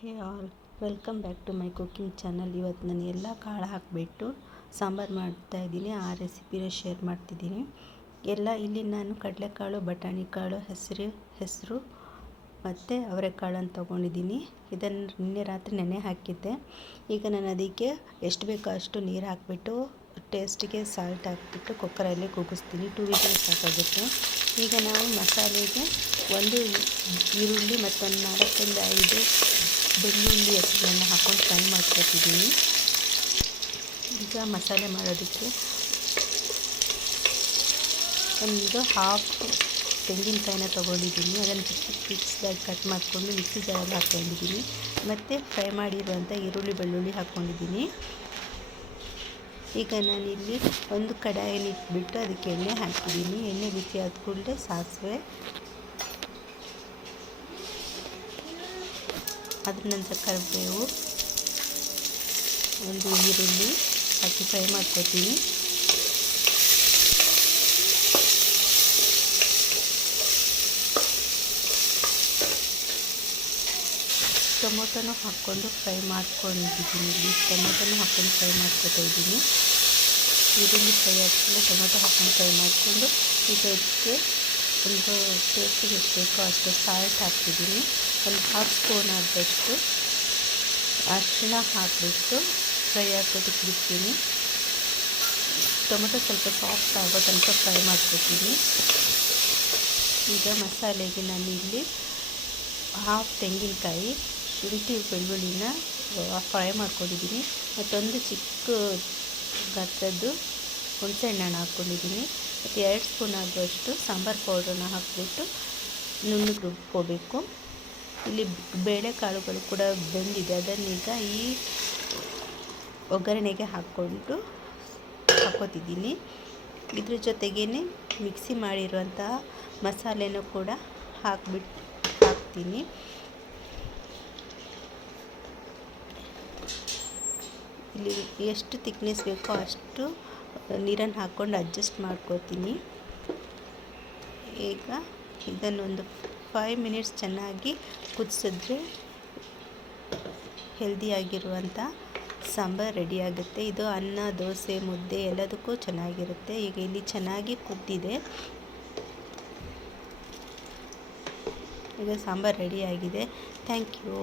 Hey all, welcome back to my cooking channel. ಇವತ್ತು ನಾನು ಎಲ್ಲ ಕಾಳು ಹಾಕಿಬಿಟ್ಟು ಸಾಂಬಾರು ಮಾಡ್ತಾಯಿದ್ದೀನಿ. ಆ ರೆಸಿಪಿನ ಶೇರ್ ಮಾಡ್ತಿದ್ದೀನಿ. ಇಲ್ಲಿ ನಾನು ಕಡಲೆಕಾಳು, ಬಟಾಣಿ ಕಾಳು, ಹೆಸರು ಮತ್ತು ಅವರೆಕಾಳನ್ನು ತೊಗೊಂಡಿದ್ದೀನಿ. ಇದನ್ನು ನಿನ್ನೆ ರಾತ್ರಿ ನೆನೆ ಹಾಕಿದ್ದೆ. ಈಗ ನಾನು ಅದಕ್ಕೆ ಎಷ್ಟು ಬೇಕೋ ಅಷ್ಟು ನೀರು ಹಾಕಿಬಿಟ್ಟು ಟೇಸ್ಟಿಗೆ ಸಾಲ್ಟ್ ಹಾಕಿಬಿಟ್ಟು ಕುಕ್ಕರಲ್ಲಿ ಕೂಗಿಸ್ತೀನಿ. 2 ವಿಸಿಲ್ ಸಾಕಾಗುತ್ತೆ. ಈಗ ನಾವು ಮಸಾಲೆಗೆ ಒಂದು ಈರುಳ್ಳಿ ಮತ್ತು ಒಂದು 4-5 ಬೆಳ್ಳುಳ್ಳಿ ಹೆಸರನ್ನು ಹಾಕ್ಕೊಂಡು ಫ್ರೈ ಮಾಡ್ಕೊತಿದ್ದೀನಿ. ಈಗ ಮಸಾಲೆ ಮಾಡೋದಕ್ಕೆ ಒಂದು ಹಾಫ್ ತೆಂಗಿನಕಾಯಿನ ತೊಗೊಂಡಿದ್ದೀನಿ. ಅದನ್ನು ಚಿಕ್ಕದಾಗಿ ಕಟ್ ಮಾಡಿಕೊಂಡು ಮಿಕ್ಸಿ ಜಾರಲ್ಲಿ ಹಾಕ್ಕೊಂಡಿದ್ದೀನಿ. ಮತ್ತು ಫ್ರೈ ಮಾಡಿರುವಂಥ ಈರುಳ್ಳಿ ಬೆಳ್ಳುಳ್ಳಿ ಹಾಕ್ಕೊಂಡಿದ್ದೀನಿ. ಈಗ ನಾನಿಲ್ಲಿ ಒಂದು ಕಡಾಯಿನ ಇಟ್ಬಿಟ್ಟು ಅದಕ್ಕೆ ಎಣ್ಣೆ ಹಾಕಿದ್ದೀನಿ. ಎಣ್ಣೆ ಬಿಸಿ ಆದ ಕೂಡಲೇ ಸಾಸಿವೆ, ಅದ್ರ ನಂತರ ಕರಿಬೇವು, ಒಂದು ಈರುಳ್ಳಿ ಹಾಕಿ ಫ್ರೈ ಮಾಡ್ಕೊತೀನಿ. ಟೊಮೊಟೊನೂ ಹಾಕ್ಕೊಂಡು ಫ್ರೈ ಮಾಡ್ಕೊಂಡಿದ್ದೀನಿ. ಟೊಮೊಟೊನೂ ಹಾಕ್ಕೊಂಡು ಫ್ರೈ ಮಾಡ್ಕೊತಾ ಇದ್ದೀನಿ. ಈರುಳ್ಳಿ ಫ್ರೈ ಆದಮೇಲೆ ಟೊಮೊಟೊ ಹಾಕ್ಕೊಂಡು ಫ್ರೈ ಮಾಡಿಕೊಂಡು ಈಗ ಇದಕ್ಕೆ ಒಂದು ಟೇಸ್ಟಿಗೆ ಎಷ್ಟು ಬೇಕೋ ಅಷ್ಟು ಸಾಲ್ಟ್ ಹಾಕ್ತಿದ್ದೀನಿ. ಒಂದು ಹಾಫ್ ಸ್ಪೂನ್ ಆದಷ್ಟು ಅರಿಶಿಣ ಹಾಕಿಬಿಟ್ಟು ಫ್ರೈ ಹಾಕೋದಕ್ಕೆ ಬಿಡ್ತೀನಿ. ಟೊಮೊಟೊ ಸ್ವಲ್ಪ ಸಾಫ್ಟ್ ಆಗೋ ತನಕ ಫ್ರೈ ಮಾಡ್ಕೊತೀನಿ. ಈಗ ಮಸಾಲೆಗೆ ನಾನು ಇಲ್ಲಿ ಹಾಫ್ ತೆಂಗಿನಕಾಯಿ, ಶುಂಠಿ, ಬೆಳ್ಳುಳ್ಳಿನ ಫ್ರೈ ಮಾಡ್ಕೊಂಡಿದ್ದೀನಿ. ಮತ್ತೊಂದು ಚಿಕ್ಕ ಗಾತ್ರದ್ದು ಹುಣಸೆಹಣ್ಣನ್ನು ಹಾಕ್ಕೊಂಡಿದ್ದೀನಿ. ಮತ್ತು 2 ಸ್ಪೂನ್ ಆಗುವಷ್ಟು ಸಾಂಬಾರು ಪೌಡ್ರನ್ನ ಹಾಕಿಬಿಟ್ಟು ನುಣ್ಣಗೆ ರುಬ್ಕೋಬೇಕು. ಇಲ್ಲಿ ಬೇಳೆಕಾಳುಗಳು ಕೂಡ ಬೆಂದಿದೆ. ಅದನ್ನೀಗ ಈ ಒಗ್ಗರಣೆಗೆ ಹಾಕ್ಕೋತಿದ್ದೀನಿ. ಇದ್ರ ಜೊತೆಗೇ ಮಿಕ್ಸಿ ಮಾಡಿರುವಂತಹ ಮಸಾಲೆನೂ ಕೂಡ ಹಾಕ್ತೀನಿ. ಇಲ್ಲಿ ಎಷ್ಟು ತಿಕ್ನೆಸ್ ಬೇಕೋ ಅಷ್ಟು ನೀರನ್ನು ಹಾಕ್ಕೊಂಡು ಅಡ್ಜಸ್ಟ್ ಮಾಡ್ಕೋತೀನಿ. ಈಗ ಇದನ್ನೊಂದು 5 ಮಿನಿಟ್ಸ್ ಚೆನ್ನಾಗಿ ಕುದಿಸಿದ್ರೆ ಹೆಲ್ದಿಯಾಗಿರುವಂಥ ಸಾಂಬಾರು ರೆಡಿಯಾಗುತ್ತೆ. ಇದು ಅನ್ನ, ದೋಸೆ, ಮುದ್ದೆ ಎಲ್ಲದಕ್ಕೂ ಚೆನ್ನಾಗಿರುತ್ತೆ. ಈಗ ಇಲ್ಲಿ ಚೆನ್ನಾಗಿ ಕುದ್ದಿದೆ. ಈಗ ಸಾಂಬಾರು ರೆಡಿಯಾಗಿದೆ. Thank you.